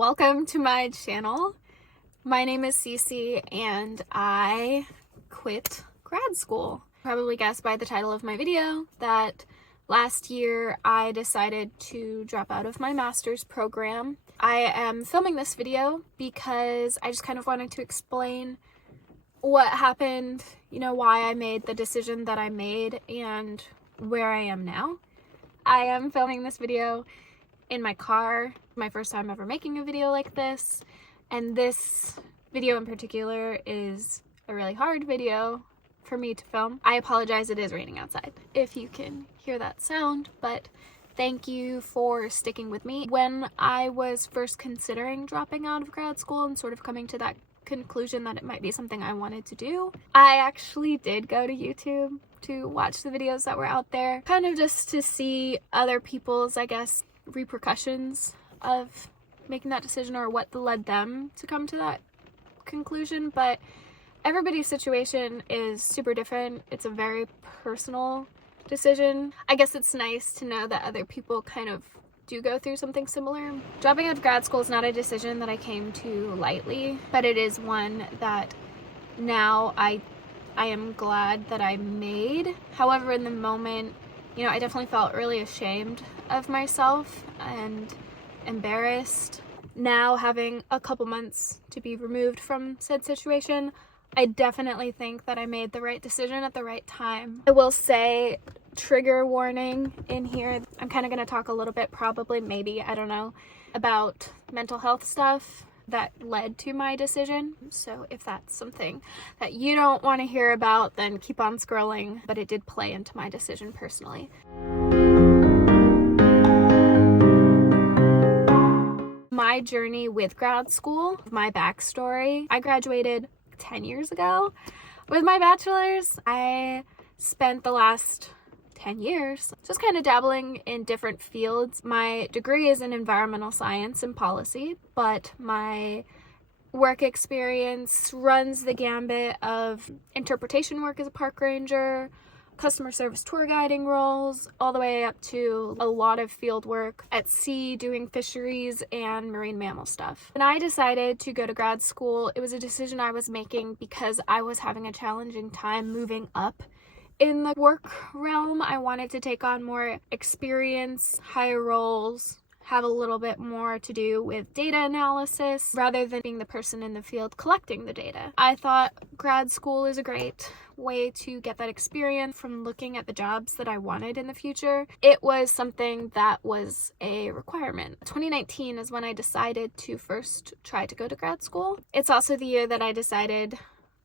Welcome to my channel. My name is Cece and I quit grad school. Probably guessed by the title of my video that last year I decided to drop out of my master's program. I am filming this video because I just kind of wanted to explain what happened, why I made the decision that I made and where I am now. I am filming this video in my car, my first time ever making a video like this, and this video in particular is a really hard video for me to film. I apologize, it is raining outside if you can hear that sound, but thank you for sticking with me. When I was first considering dropping out of grad school and sort of coming to that conclusion that it might be something I wanted to do, I actually did go to YouTube to watch the videos that were out there, kind of just to see other people's, repercussions of making that decision or what led them to come to that conclusion. But everybody's situation is super different. It's a very personal decision. I guess it's nice to know that other people kind of do go through something similar. Dropping out of grad school is not a decision that I came to lightly, but it is one that now I am glad that I made. However, in the moment, I definitely felt really ashamed of myself and embarrassed. Now, having a couple months to be removed from said situation, I definitely think that I made the right decision at the right time. I will say, trigger warning in here. I'm kind of going to talk a little bit, maybe, I don't know, about mental health stuff that led to my decision. So if that's something that you don't want to hear about, then keep on scrolling. But it did play into my decision personally. My journey with grad school, my backstory. I graduated 10 years ago with my bachelor's. I spent the last 10 years just kind of dabbling in different fields. My degree is in environmental science and policy, but my work experience runs the gambit of interpretation work as a park ranger, customer service tour guiding roles, all the way up to a lot of field work at sea doing fisheries and marine mammal stuff. When I decided to go to grad school, it was a decision I was making because I was having a challenging time moving up in the work realm. I wanted to take on more experience, higher roles, have a little bit more to do with data analysis rather than being the person in the field collecting the data. I thought grad school is a great way to get that experience from looking at the jobs that I wanted in the future. It was something that was a requirement. 2019 is when I decided to first try to go to grad school. It's also the year that I decided,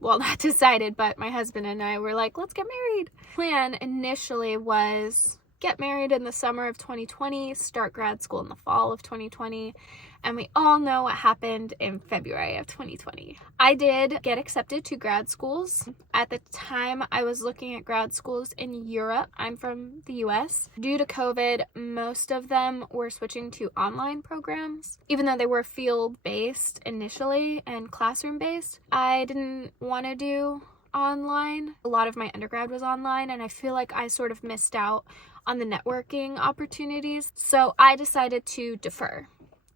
well, not decided, but my husband and I were like, let's get married. Plan initially was get married in the summer of 2020, start grad school in the fall of 2020, and we all know what happened in February of 2020. I did get accepted to grad schools. At the time, I was looking at grad schools in Europe. I'm from the US. Due to COVID, most of them were switching to online programs. Even though they were field-based initially and classroom-based, I didn't want to do online. A lot of my undergrad was online, and I feel like I sort of missed out on the networking opportunities. So I decided to defer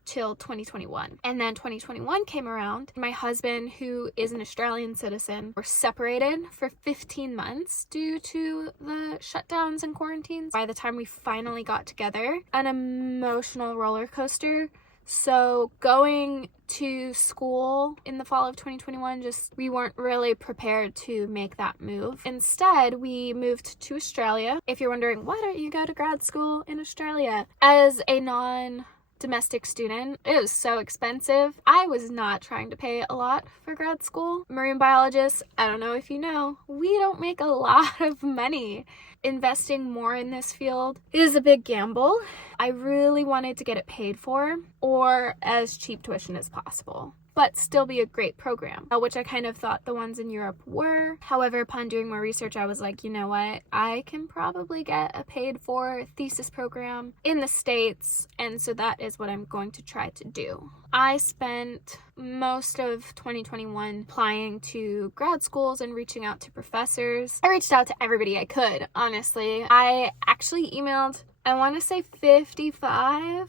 till 2021. And then 2021 came around. My husband, who is an Australian citizen, were separated for 15 months due to the shutdowns and quarantines. By the time we finally got together, an emotional roller coaster. So going to school in the fall of 2021, we weren't really prepared to make that move. Instead, we moved to Australia. If you're wondering, why don't you go to grad school in Australia? As a non-domestic student, it was so expensive. I was not trying to pay a lot for grad school. Marine biologists, I don't know if you know, we don't make a lot of money. Investing more in this field is a big gamble. I really wanted to get it paid for or as cheap tuition as possible, but still be a great program, which I kind of thought the ones in Europe were. However, upon doing more research, I was like, you know what? I can probably get a paid for thesis program in the States, and so that is what I'm going to try to do. I spent most of 2021 applying to grad schools and reaching out to professors. I reached out to everybody I could, honestly. I actually emailed, I want to say 55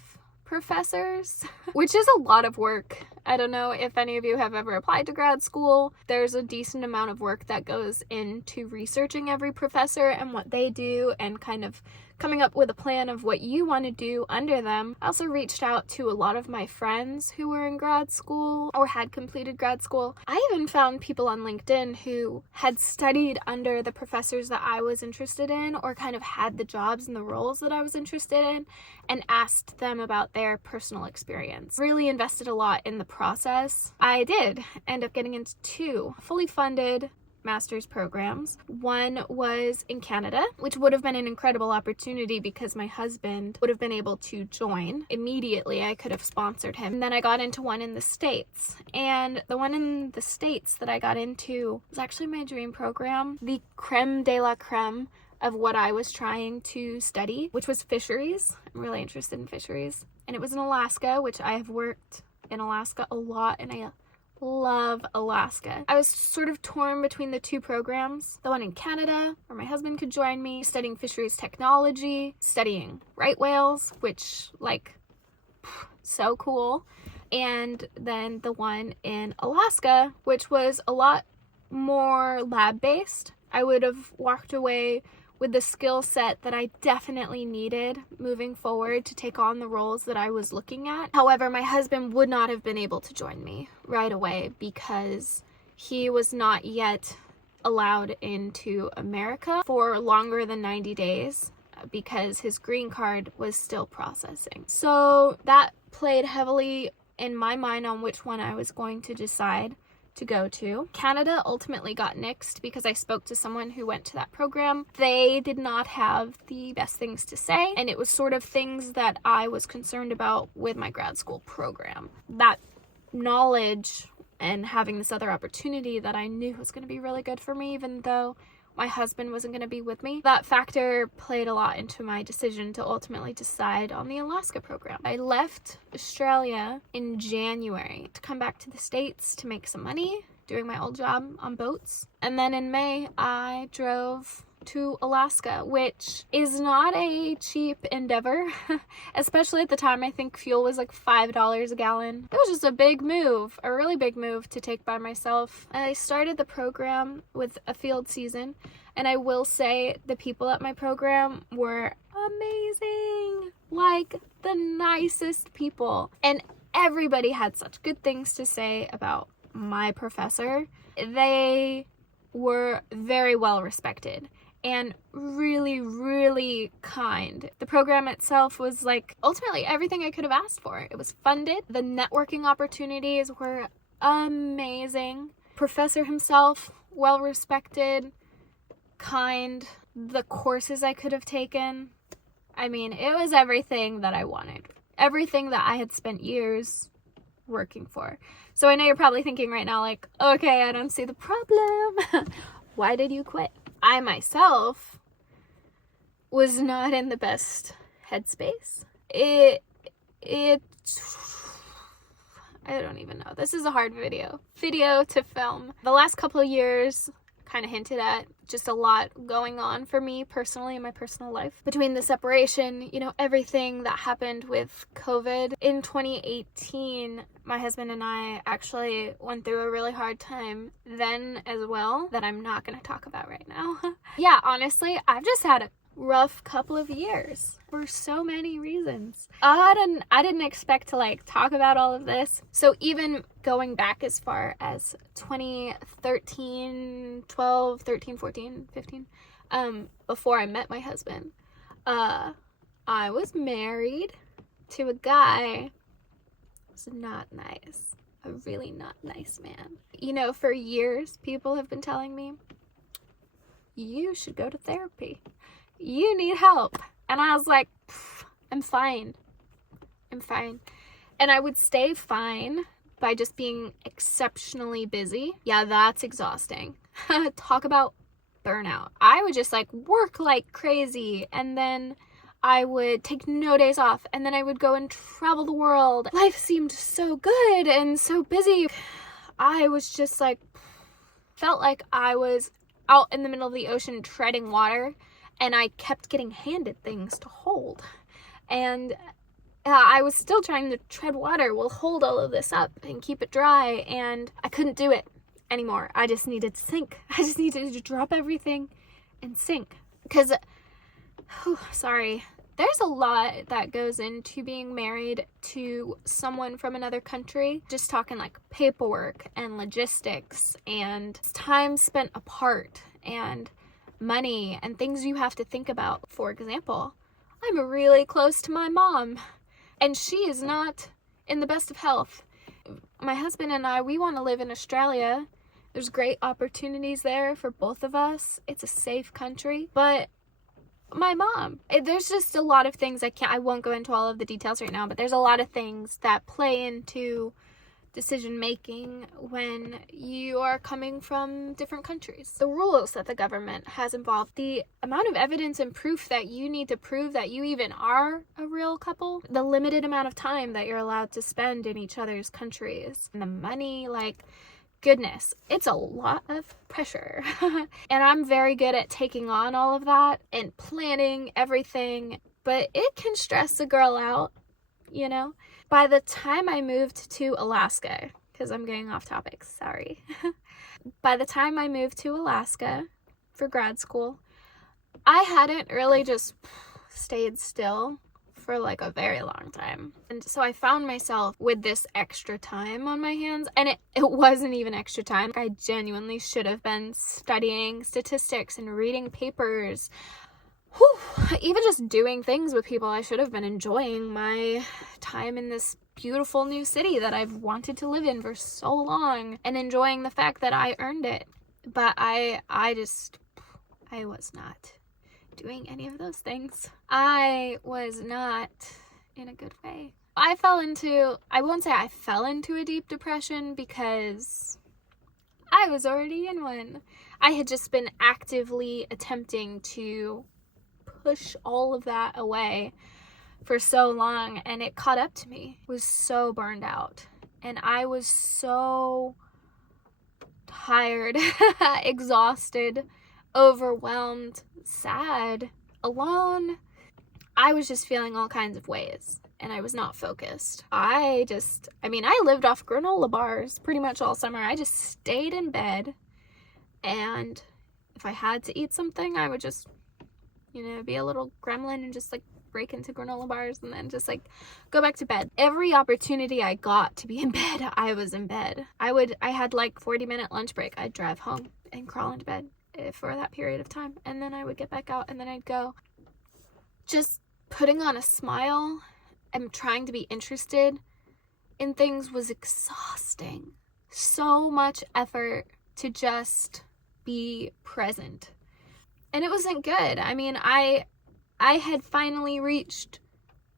professors, which is a lot of work. I don't know if any of you have ever applied to grad school. There's a decent amount of work that goes into researching every professor and what they do and kind of coming up with a plan of what you want to do under them. I also reached out to a lot of my friends who were in grad school or had completed grad school. I even found people on LinkedIn who had studied under the professors that I was interested in or kind of had the jobs and the roles that I was interested in and asked them about their personal experience. Really invested a lot in the process. I did end up getting into 2 fully funded master's programs. One was in Canada, which would have been an incredible opportunity because my husband would have been able to join immediately. I could have sponsored him. And then I got into one in the States. And the one in the States that I got into was actually my dream program, the creme de la creme of what I was trying to study, which was fisheries. I'm really interested in fisheries. And it was in Alaska, which I have worked in Alaska a lot, and I love Alaska. I was sort of torn between the 2 programs. The one in Canada, where my husband could join me, studying fisheries technology, studying right whales, which, like, so cool. And then the one in Alaska, which was a lot more lab-based. I would have walked away with the skill set that I definitely needed moving forward to take on the roles that I was looking at. However, my husband would not have been able to join me right away because he was not yet allowed into America for longer than 90 days because his green card was still processing. So that played heavily in my mind on which one I was going to decide to go to. Canada ultimately got nixed because I spoke to someone who went to that program. They did not have the best things to say, and it was sort of things that I was concerned about with my grad school program. That knowledge and having this other opportunity that I knew was going to be really good for me, even though my husband wasn't going to be with me. That factor played a lot into my decision to ultimately decide on the Alaska program. I left Australia in January to come back to the States to make some money doing my old job on boats. And then in May, I drove to Alaska, which is not a cheap endeavor, especially at the time. I think fuel was like $5 a gallon. It was just a big move, a really big move to take by myself. I started the program with a field season, and I will say the people at my program were amazing, like the nicest people, and everybody had such good things to say about my professor. They were very well respected and really, really kind. The program itself was like ultimately everything I could have asked for. It was funded. The networking opportunities were amazing. Professor himself, well respected, kind. The courses I could have taken, I mean, it was everything that I wanted. Everything that I had spent years working for. So I know you're probably thinking right now, like, okay, I don't see the problem. Why did you quit? I myself was not in the best headspace. I don't even know. This is a hard video to film. The last couple of years kind of hinted at just a lot going on for me personally in my personal life. Between the separation, everything that happened with COVID. In 2018, my husband and I actually went through a really hard time then as well that I'm not going to talk about right now. Yeah, honestly, I've just had a rough couple of years for so many reasons. I didn't expect to talk about all of this. So even going back as far as 2013, 12, 13, 14, 15, before I met my husband, I was married to a guy who's not nice. A really not nice man. For years, people have been telling me, you should go to therapy. You need help. And I was like, I'm fine. And I would stay fine by just being exceptionally busy. Yeah, that's exhausting. Talk about burnout. I would just work like crazy, and then I would take no days off, and then I would go and travel the world. Life seemed so good and so busy. I was just felt like I was out in the middle of the ocean treading water, and I kept getting handed things to hold. And I was still trying to tread water, will hold all of this up and keep it dry, and I couldn't do it anymore. I just needed to sink. I just needed to drop everything and sink. Because, sorry, there's a lot that goes into being married to someone from another country. Just talking like paperwork and logistics and time spent apart and money and things you have to think about. For example, I'm really close to my mom, and she is not in the best of health. My husband and I, we want to live in Australia. There's great opportunities there for both of us. It's a safe country, but my mom, there's just a lot of things I won't go into all of the details right now, but there's a lot of things that play into decision making when you are coming from different countries. The rules that the government has involved, the amount of evidence and proof that you need to prove that you even are a real couple, the limited amount of time that you're allowed to spend in each other's countries, and the money, like, goodness, it's a lot of pressure. And I'm very good at taking on all of that and planning everything, but it can stress a girl out, you know? By the time I moved to Alaska, because I'm getting off topic, sorry. By the time I moved to Alaska for grad school, I hadn't really just stayed still for like a very long time. And so I found myself with this extra time on my hands, and it wasn't even extra time. I genuinely should have been studying statistics and reading papers. Even just doing things with people. I should have been enjoying my time in this beautiful new city that I've wanted to live in for so long, and enjoying the fact that I earned it. But I was not doing any of those things. I was not in a good way. I won't say I fell into a deep depression, because I was already in one. I had just been actively attempting to push all of that away for so long, and it caught up to me. I was so burned out, and I was so tired, exhausted, overwhelmed, sad, alone. I was just feeling all kinds of ways, and I was not focused. I lived off granola bars pretty much all summer. I just stayed in bed, and if I had to eat something, I would just, be a little gremlin and just like break into granola bars and then just like go back to bed. Every opportunity I got to be in bed, I was in bed. I had like 40-minute lunch break. I'd drive home and crawl into bed for that period of time, and then I would get back out, and then I'd go. Just putting on a smile and trying to be interested in things was exhausting. So much effort to just be present. And it wasn't good. I had finally reached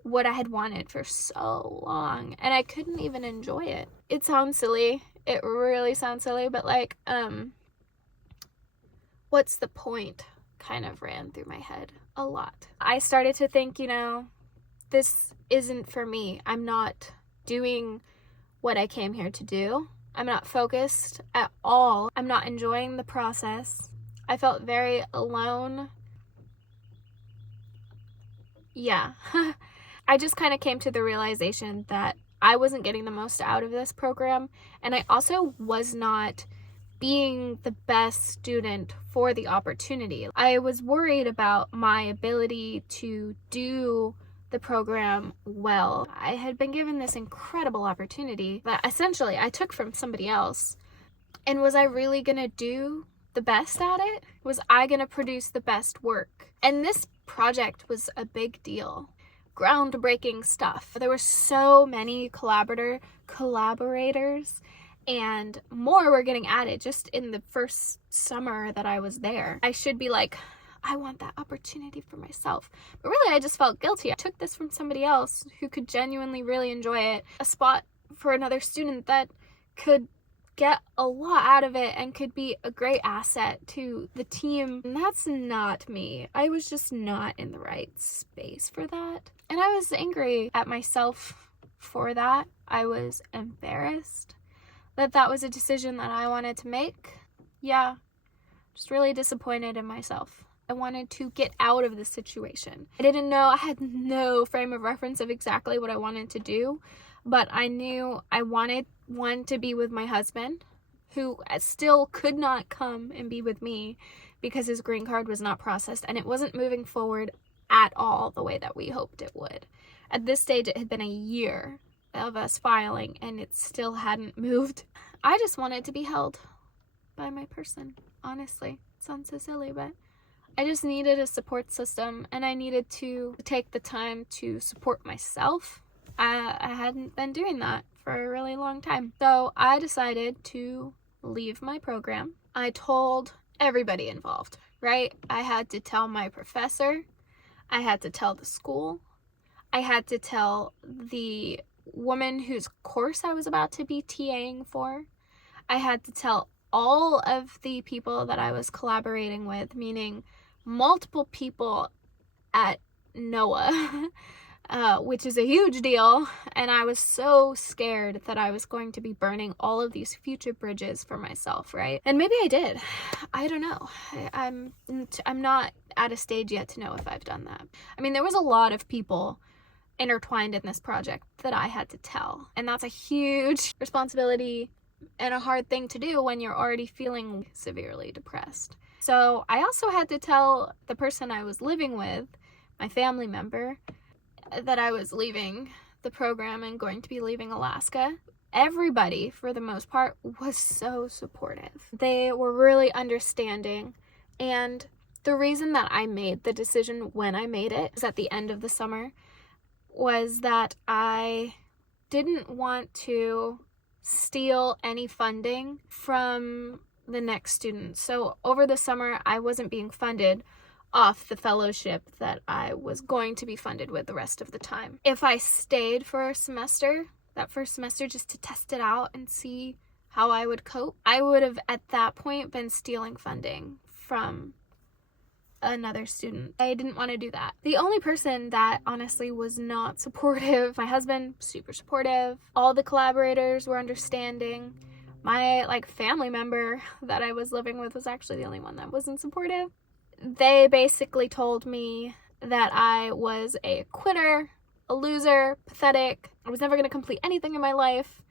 what I had wanted for so long, and I couldn't even enjoy it. It sounds silly. It really sounds silly, but like, what's the point kind of ran through my head a lot. I started to think, this isn't for me. I'm not doing what I came here to do. I'm not focused at all. I'm not enjoying the process. I felt very alone. Yeah. I just kind of came to the realization that I wasn't getting the most out of this program, and I also was not being the best student for the opportunity. I was worried about my ability to do the program well. I had been given this incredible opportunity that essentially I took from somebody else. And was I really gonna do the best at it? Was I gonna produce the best work? And this project was a big deal. Groundbreaking stuff. There were so many collaborators, and more were getting added just in the first summer that I was there. I should be like, I want that opportunity for myself. But really, I just felt guilty. I took this from somebody else who could genuinely really enjoy it. A spot for another student that could get a lot out of it and could be a great asset to the team. And that's not me. I was just not in the right space for that. And I was angry at myself for that. I was embarrassed that that was a decision that I wanted to make. Yeah, just really disappointed in myself. I wanted to get out of the situation. I had no frame of reference of exactly what I wanted to do, but I knew I wanted one to be with my husband, who still could not come and be with me because his green card was not processed and it wasn't moving forward at all the way that we hoped it would. At this stage, it had been a year of us filing and it still hadn't moved. I just wanted to be held by my person, honestly. It sounds so silly, but I just needed a support system and I needed to take the time to support myself. I hadn't been doing that for a really long time. So I decided to leave my program. I told everybody involved, right? I had to tell my professor. I had to tell the school. I had to tell the woman whose course I was about to be TAing for. I had to tell all of the people that I was collaborating with, meaning multiple people at NOAA, which is a huge deal. And I was so scared that I was going to be burning all of these future bridges for myself, right? And maybe I did. I don't know. I'm not at a stage yet to know if I've done that. I mean, there was a lot of people intertwined in this project that I had to tell. And that's a huge responsibility and a hard thing to do when you're already feeling severely depressed. So I also had to tell the person I was living with, my family member, that I was leaving the program and going to be leaving Alaska. Everybody, for the most part, was so supportive. They were really understanding. And the reason that I made the decision when I made it was at the end of the summer, was that I didn't want to steal any funding from the next student. So over the summer, I wasn't being funded off the fellowship that I was going to be funded with the rest of the time. If I stayed for a semester, that first semester, just to test it out and see how I would cope, I would have at that point been stealing funding from another student. I didn't want to do that. The only person that honestly was not supportive, my husband, super supportive. All the collaborators were understanding. My family member that I was living with was actually the only one that wasn't supportive. They basically told me that I was a quitter, a loser, pathetic. I was never going to complete anything in my life.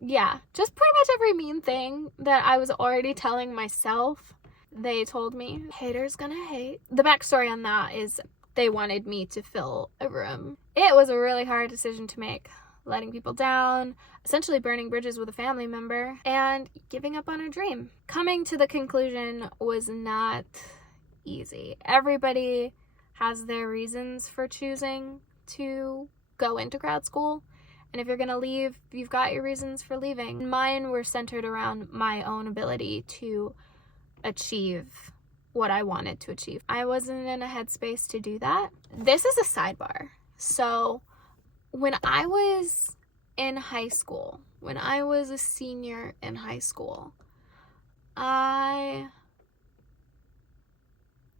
Yeah, just pretty much every mean thing that I was already telling myself. They told me, haters gonna hate. The backstory on that is they wanted me to fill a room. It was a really hard decision to make. Letting people down, essentially burning bridges with a family member, and giving up on a dream. Coming to the conclusion was not easy. Everybody has their reasons for choosing to go into grad school. And if you're gonna leave, you've got your reasons for leaving. Mine were centered around my own ability to achieve what I wanted to achieve. I wasn't in a headspace to do that. This is a sidebar. So when I was in high school, when I was a senior in high school, I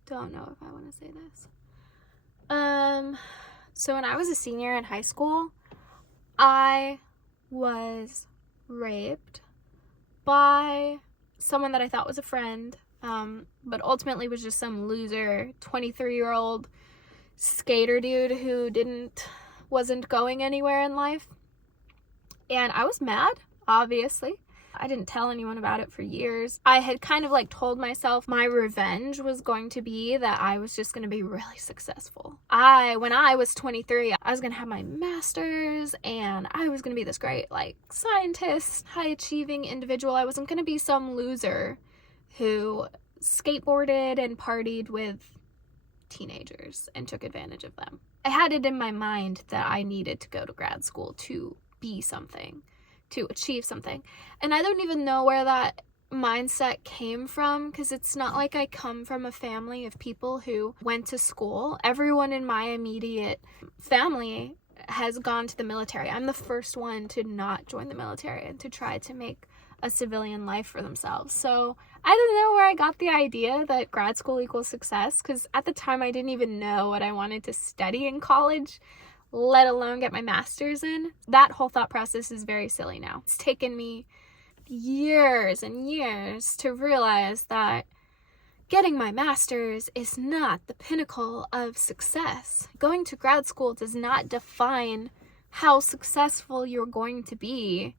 don't know if I want to say this. So when I was a senior in high school, I was raped by someone that I thought was a friend, but ultimately was just some loser 23-year-old skater dude who wasn't going anywhere in life. And I was mad, obviously. I didn't tell anyone about it for years. I had kind of told myself my revenge was going to be that I was just going to be really successful. When I was 23, I was going to have my master's and I was going to be this great scientist, high achieving individual. I wasn't going to be some loser who skateboarded and partied with teenagers and took advantage of them. I had it in my mind that I needed to go to grad school to be something, to achieve something. And I don't even know where that mindset came from, because it's not like I come from a family of people who went to school. Everyone in my immediate family has gone to the military. I'm the first one to not join the military and to try to make a civilian life for themselves. So I don't know where I got the idea that grad school equals success, because at the time I didn't even know what I wanted to study in college, let alone get my master's in. That whole thought process is very silly now. It's taken me years and years to realize that getting my master's is not the pinnacle of success. Going to grad school does not define how successful you're going to be,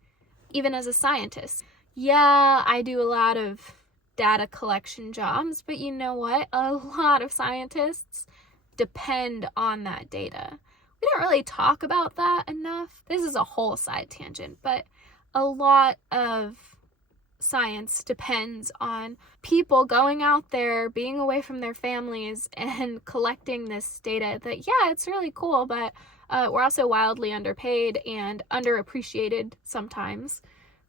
even as a scientist. Yeah, I do a lot of data collection jobs, but you know what? A lot of scientists depend on that data. We don't really talk about that enough. This is a whole side tangent, but a lot of science depends on people going out there, being away from their families, and collecting this data that, yeah, it's really cool, but we're also wildly underpaid and underappreciated sometimes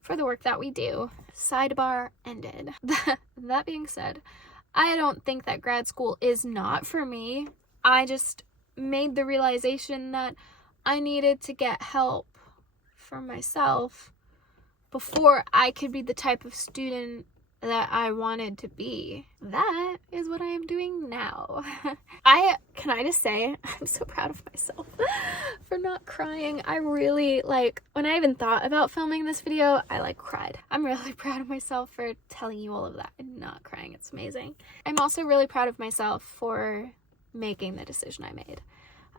for the work that we do. Sidebar ended. That being said, I don't think that grad school is not for me. I just made the realization that I needed to get help for myself before I could be the type of student that I wanted to be. That is what I am doing now. Can I just say, I'm so proud of myself for not crying. I really, when I even thought about filming this video, I cried. I'm really proud of myself for telling you all of that and not crying. It's amazing. I'm also really proud of myself for making the decision I made.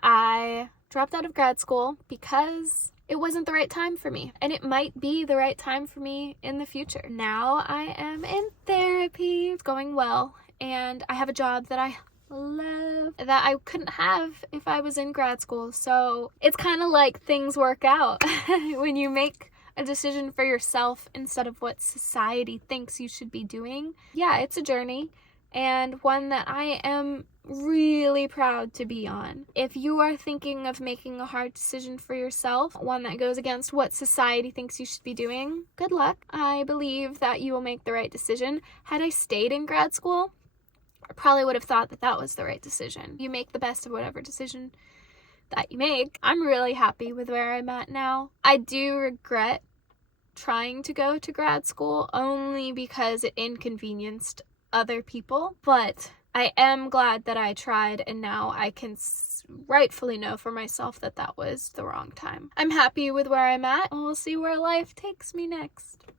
I dropped out of grad school because it wasn't the right time for me, and it might be the right time for me in the future. Now I am in therapy, it's going well, and I have a job that I love that I couldn't have if I was in grad school. So it's kind of like things work out when you make a decision for yourself instead of what society thinks you should be doing. Yeah, it's a journey, and one that I am really proud to be on. If you are thinking of making a hard decision for yourself, one that goes against what society thinks you should be doing, good luck. I believe that you will make the right decision. Had I stayed in grad school, I probably would have thought that that was the right decision. You make the best of whatever decision that you make. I'm really happy with where I'm at now. I do regret trying to go to grad school only because it inconvenienced other people, but I am glad that I tried, and now I can rightfully know for myself that that was the wrong time. I'm happy with where I'm at, and we'll see where life takes me next.